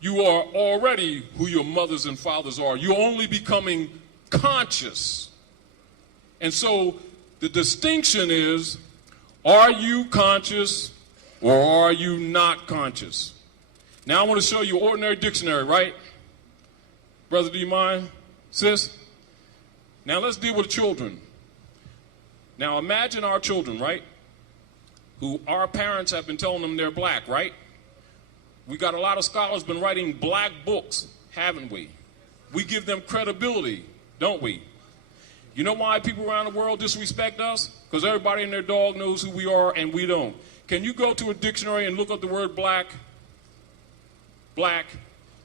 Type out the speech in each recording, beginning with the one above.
You are already who your mothers and fathers are. You're only becoming conscious. And so the distinction is, are you conscious or are you not conscious? Now I want to show you ordinary dictionary, right? Brother, do you mind? Sis? Now let's deal with children. Now imagine our children, right? Who our parents have been telling them they're black, right? We got a lot of scholars been writing black books, haven't we? We give them credibility, don't we? You know why people around the world disrespect us? Because everybody and their dog knows who we are and we don't. Can you go to a dictionary and look up the word black? Black.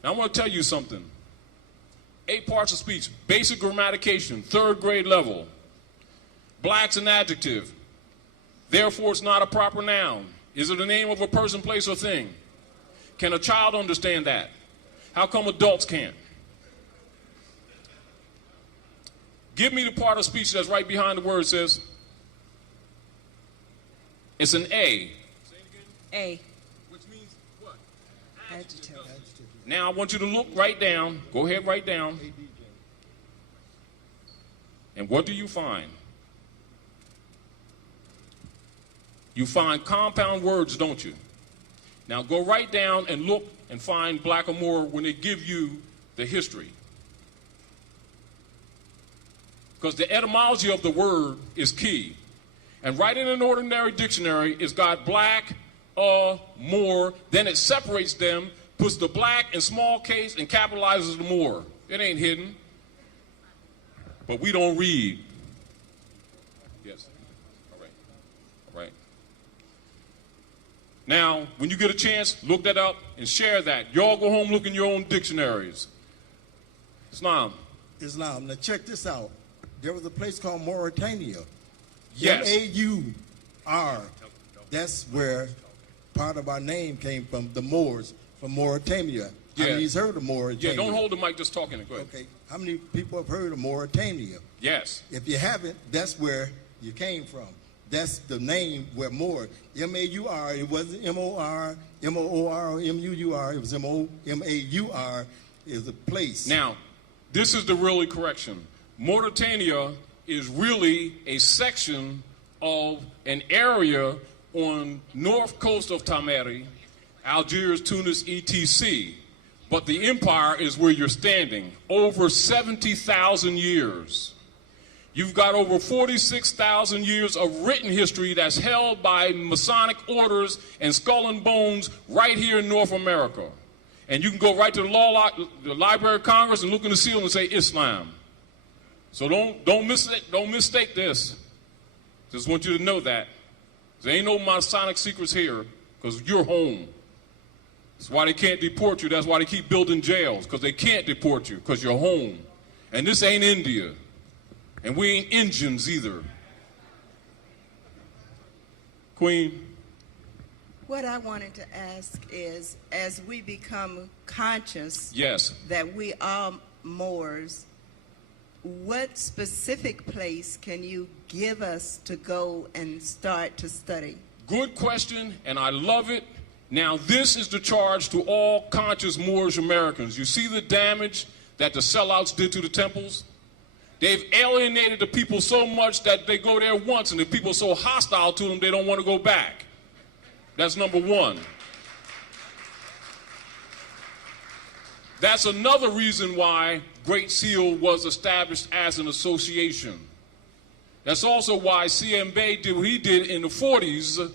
Now I want to tell you something. 8 parts of speech, basic grammatication, 3rd grade level. Black's an adjective. Therefore, it's not a proper noun. Is it the name of a person, place, or thing? Can a child understand that? How come adults can't? Give me the part of speech that's right behind the word, sis. It's an A. Say it again. A. Which means what? Adjective. Now I want you to look right down. Go ahead, write down. And what do you find? You find compound words, don't you? Now go right down and look and find black or more when they give you the history. Because the etymology of the word is key. And right in an ordinary dictionary, it's got black, more, then it separates them, puts the black in small case and capitalizes the more. It ain't hidden. But we don't read. Yes. All right. All right. Now, when you get a chance, look that up and share that. Y'all go home, look in your own dictionaries. Islam. Now check this out. There was a place called Mauritania. Yes. M-A-U-R. That's where part of our name came from, the Moors, from Mauritania. Yeah. How many's heard of Mauritania? Yeah, don't hold the mic, just talking. Go ahead. Okay. How many people have heard of Mauritania? Yes. If you haven't, that's where you came from. That's the name where Moor, M-A-U-R, it wasn't M-O-R, M-O-O-R, or M-U-U-R, it was M-O-M-A-U-R is a place. Now, this is the really correction. Mauritania is really a section of an area on north coast of Tamari, Algiers, Tunis, etc. But the empire is where you're standing. Over 70,000 years. You've got over 46,000 years of written history that's held by Masonic orders and Skull and Bones right here in North America. And you can go right to the Library of Congress and look in the seal and say Islam. So don't mistake this. Just want you to know that. There ain't no Masonic secrets here because you're home. That's why they can't deport you. That's why they keep building jails, because they can't deport you because you're home. And this ain't India. And we ain't Indians either. Queen? What I wanted to ask is, as we become conscious Yes. that we are Moors, what specific place can you give us to go and start to study? Good question, and I love it. Now, this is the charge to all conscious Moorish Americans. You see the damage that the sellouts did to the temples? They've alienated the people so much that they go there once, and the people are so hostile to them they don't want to go back. That's number one. That's another reason why Great Seal was established as an association. That's also why CMB did what he did in the 40s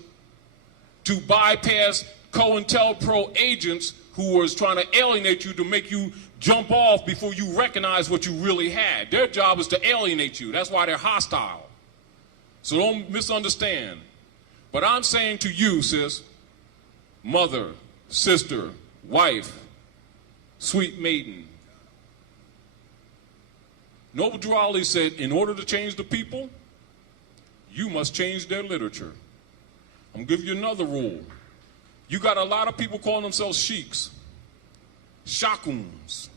to bypass COINTELPRO agents who was trying to alienate you to make you jump off before you recognize what you really had. Their job is to alienate you. That's why they're hostile. So don't misunderstand. But I'm saying to you, sis, mother, sister, wife, sweet maiden, Noble Drew Ali said, in order to change the people, you must change their literature. I'm going to give you another rule. You got a lot of people calling themselves sheiks, shakuns,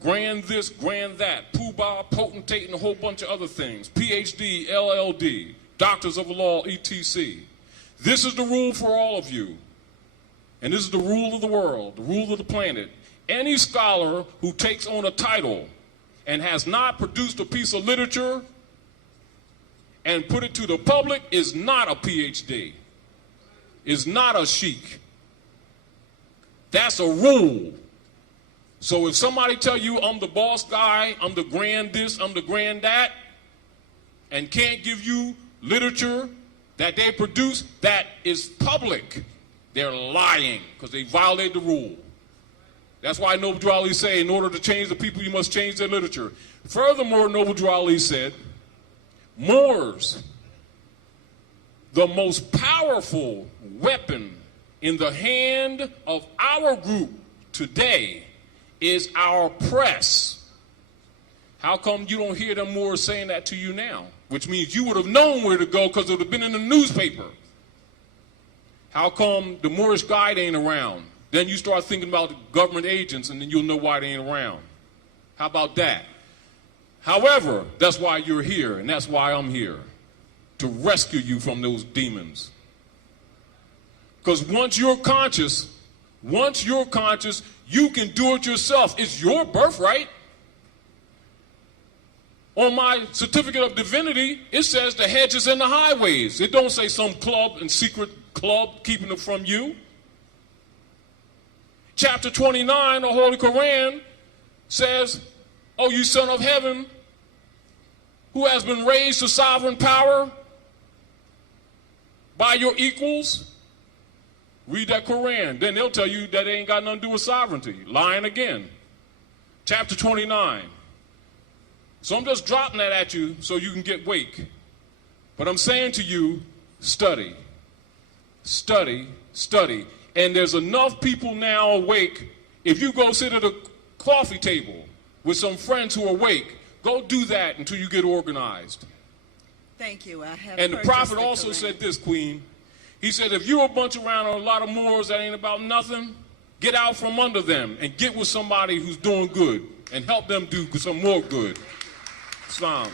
grand this, grand that, poobah, potentate, and a whole bunch of other things, PhD, LLD, doctors of the law, etc. This is the rule for all of you. And this is the rule of the world, the rule of the planet. any scholar who takes on a title and has not produced a piece of literature and put it to the public is not a PhD, is not a sheik. That's a rule. So if somebody tell you I'm the boss guy, I'm the grand this, I'm the grand that, and can't give you literature that they produce that is public, they're lying because they violate the rule. That's why Noble Drew Ali say, in order to change the people, you must change their literature. Furthermore, Noble Drew Ali said, Moors, the most powerful weapon in the hand of our group today is our press. How come you don't hear them Moors saying that to you now? Which means you would have known where to go because it would have been in the newspaper. How come the Moorish guide ain't around? Then you start thinking about the government agents and then you'll know why they ain't around. How about that? However, that's why you're here and that's why I'm here. To rescue you from those demons. Because once you're conscious, you can do it yourself. It's your birthright. On my certificate of divinity, it says the hedges and the highways. It don't say some club and secret club keeping it from you. Chapter 29, the Holy Quran says, "O you son of heaven, who has been raised to sovereign power by your equals." Read that Quran. Then they'll tell you that it ain't got nothing to do with sovereignty. Lying again. Chapter 29. So I'm just dropping that at you so you can get wake. But I'm saying to you, study. Study. Study. And there's enough people now awake. If you go sit at a coffee table with some friends who are awake, go do that until you get organized. Thank you. I have. And the prophet also said this, Queen. He said, if you're a bunch around a lot of Moors that ain't about nothing, get out from under them and get with somebody who's doing good and help them do some more good. Islam.